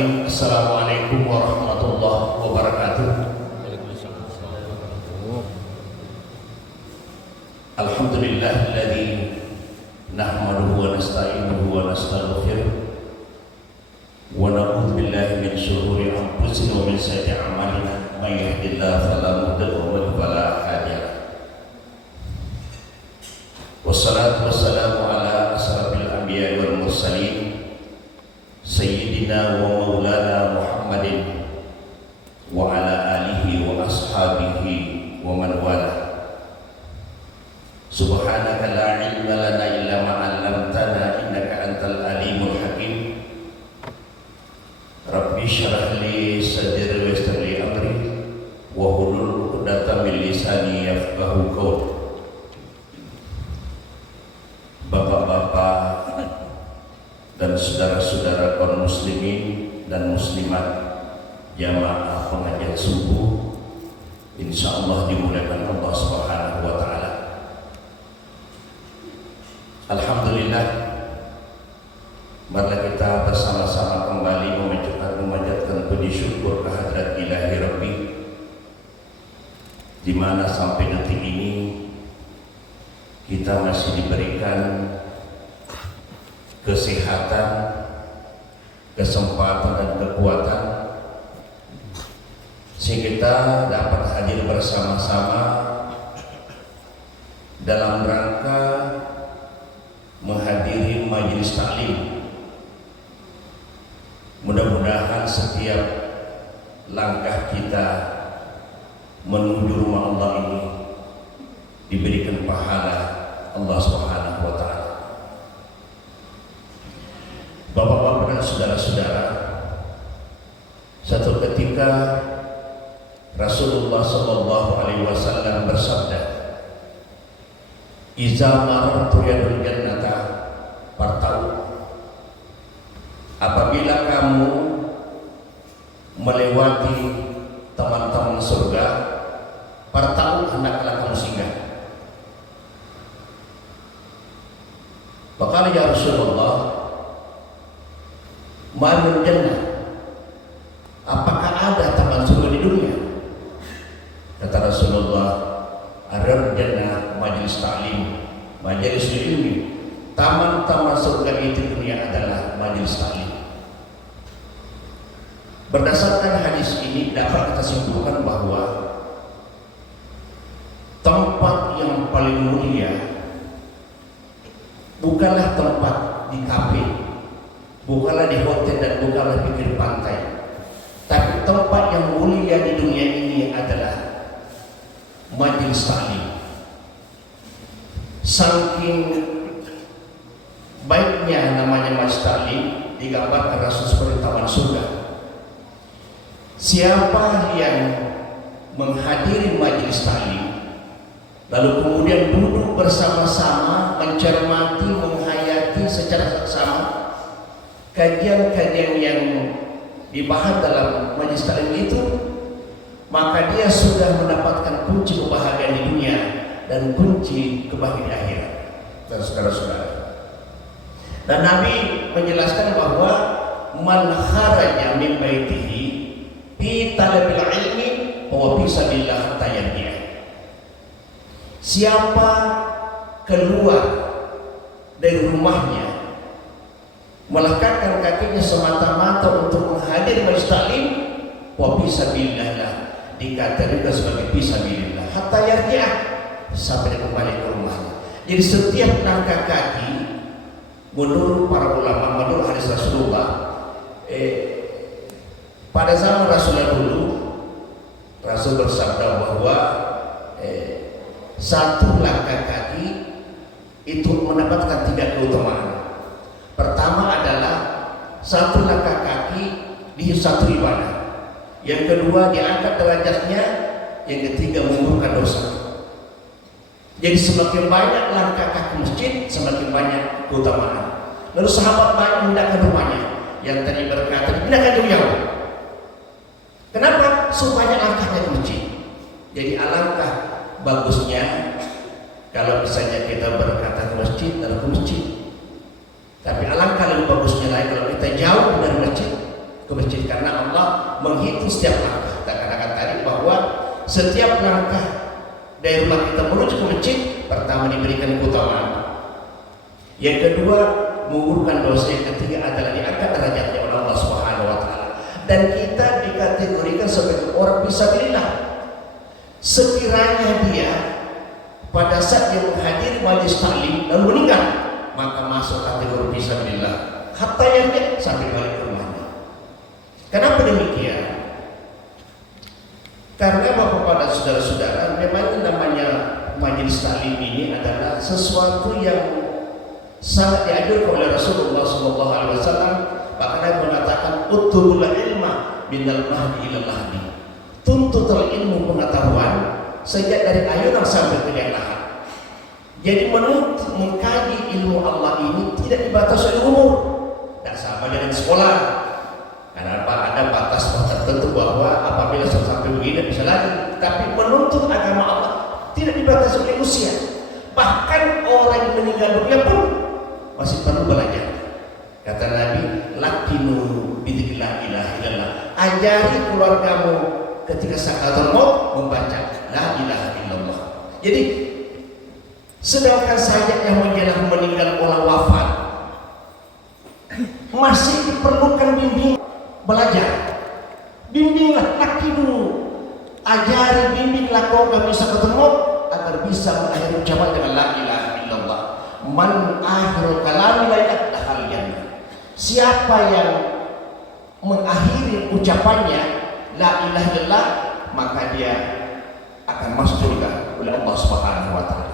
alamin. Assalamualaikum warahmatullahi wabarakatuh. Alhamdulillahilladzi nahmaduhu wa nasta'inuhu wa nastaghfiruh wa na'udzu billahi min shururi anfusina wa min sayyiati a'malina. May yahdihillahu fala mudilla lahu wa man yudlil fala hadiya lahu. Wassalatu wassalamu ala asrafil anbiya'i wal mursalin Sayyidina wa maulana Muhammadin wa ala alihi wa ashabihi wa man wala. Subhanaka la ilma lana illa ma 'allamtana innaka antal alimul hakim. Rabbi shrah li sadri wa yassir li amri wa hlul 'uqdatam min lisani yafqahu qawli. Bapak-bapak dan saudara-saudara kaum muslimin dan muslimat jamaah pengajian subuh, insyaallah dimuliakan Allah Subhanahu wa taala. Alhamdulillah, marilah kita bersama-sama kembali memanjatkan puji syukur kehadirat Ilahi Rabbi, di mana sampai detik ini kita masih diberikan kesehatan, kesempatan dan kekuatan sehingga kita dapat hadir bersama-sama dalam rangka menghadiri majelis taklim. Mudah-mudahan setiap langkah kita menuju rumah Allah ini diberikan pahala Allah Subhanahu wa taala. Bapak-bapak dan saudara-saudara, satu ketika Rasulullah sallallahu alaihi wasallam bersabda, "Iza marartu yadul jannata fartau." Apabila kamu melewati teman-teman surga, fartau, hendaklah kamu singgah. Maka ya Rasulullah, Manul jannah, apakah ada taman surga di dunia? Kata Rasulullah, ada jannah majelis taklim, majelis ilmi. Taman-taman surga itu dunia adalah majelis taklim. Berdasarkan hadis ini dapat kita simpulkan bahwa tempat yang paling mulia bukanlah tempat di kafe, bukanlah di hotel dan bukanlah pinggir pantai, tapi tempat yang mulia di dunia ini adalah majelis taklim. Saking baiknya namanya majelis taklim, digambarkan Rasul seperti taman surga. Siapa yang menghadiri majelis taklim lalu kemudian duduk bersama-sama mencermati, menghayati secara seksama kajian-kajian yang dibahas dalam majelis taklim itu, maka dia sudah mendapatkan kunci kebahagiaan di dunia dan kunci kebahagiaan di akhirat. Dan saudara-saudara, dan Nabi menjelaskan bahwa man kharaja min baitihi fi talabil ilmi wa fi sabilillah hatta yarji'a. Siapa keluar dari rumahnya melekatkan kakinya semata-mata untuk menghadiri majelis taklim, wa fisabilillah, dikatakan sebagai fisabilillah hatta yarji'ah, sampai kembali ke rumahnya. Jadi setiap langkah kaki, menurut para ulama, menurut hadis Rasulullah, pada zaman Rasulullah dulu, Rasul bersabda bahwa satu langkah kaki itu mendapatkan 3 keutamaan. Pertama adalah satu langkah kaki di satu ibadah, yang kedua diangkat derajatnya, yang ketiga mengumpulkan dosa. Jadi semakin banyak langkah kaki masjid, semakin banyak keutamaan. Lalu sahabat banyak memindahkan rumahnya, yang tadi berkata dipindahkan jauh-jauh. Kenapa? Supaya langkahnya ke masjid. Jadi alangkah bagusnya kalau misalnya kita berkata ke masjid, lalu ke masjid. Tapi alangkah lebih bagusnya lagi kalau kita jauh dari masjid ke masjid menghitung setiap langkah. Kita katakan tadi bahwa setiap langkah dari rumah kita menuju ke masjid, pertama diberikan keutamaan, yang kedua menguburkan dosa, yang ketiga adalah diangkat derajatnya oleh Allah Subhanahu wa taala. Dan kita dikategorikan sebagai orang fisabilillah. Sekiranya dia pada saat dia menghadiri majelis taklim lalu meninggal, maka masuk kategori fisabilillah. Hatta yang dia sampai balik ke rumahnya. Kenapa demikian? Karena Bapak dan saudara-saudara, memang namanya majelis taklim ini adalah sesuatu yang sangat dianjurkan oleh Rasulullah SAW. Bahkan Nabi mengatakan utlubul ilma minal mahdi ilal lahdi. Tuntutlah ilmu pengetahuan sejak dari ayunan sampai ke liang lahat. Jadi menuntut mengkaji ilmu Allah ini tidak dibatasi oleh umur. Tak sama dengan sekolah. Karena ada batas tertentu bahwa apabila sampai begini bisa lagi. Tapi menuntut agama Allah tidak dibatasi oleh usia. Bahkan orang yang meninggal dunia pun masih perlu belajar. Kata Nabi, lakinu bidzikrillah ilaha illallah. Ajari keluargamu ketika sakaratul maut membaca la ilaha illallah. Jadi sedangkan saja yang meninggal orang wafat masih diperlukan bimbing belajar. Bimbinglah, lakinu, ajari, bimbinglah keluarga sakaratul maut agar bisa mengakhiri ucapan dengan la ilaha illallah. Man akhirul kalami la ilaha illallah. Siapa yang mengakhiri ucapannya la ilaha illallah, maka dia akan masuk surga oleh Allah Subhanahu wa taala.